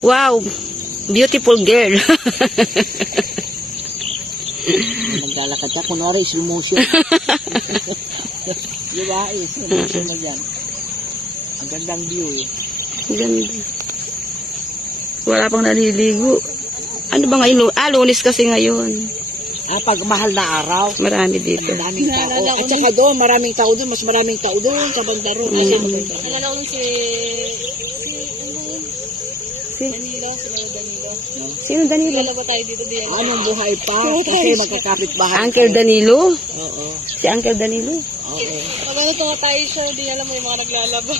Wow, beautiful girl. Maglalakad ka, kunwari slow motion. Diba? Slow motion na dyan. Ang gandang view eh. Ganda. Wala pang naliligo. Ano ba ngayon? Lunes kasi ngayon. Pag mahal na araw, Marami dito. maraming tao. At saka doon, maraming tao doon. Mas maraming tao doon sa banda roon. Nalala ko si Danilo, Sino Danilo? Lalaba tayo dito diyan. Anong buhay pa? Kasi magkakapit bahay. Uncle Danilo? Oo. Si Uncle Danilo? Oo. Pag ano tunga tayo show, di alam mo yung mga naglalaba.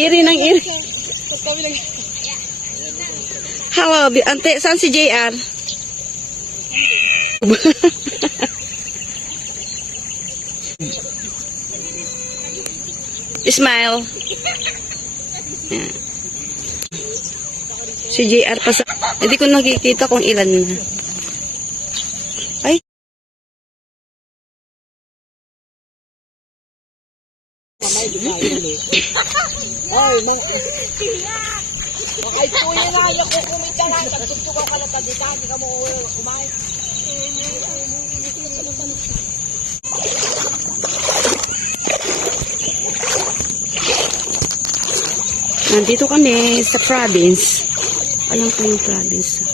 Iri ng iri. Pag kami nag... How ante, saan si JR? Smile. Yan. Si JR pa sa... Hindi ko nakikita kung ilan na. Ay. Ay, mga... Ay, kuya na, ayaw ko kumita na. Pagtugtugaw ka na pa dito, hindi ka mo kumain. Nandito kami sa province. Alam ko yung province.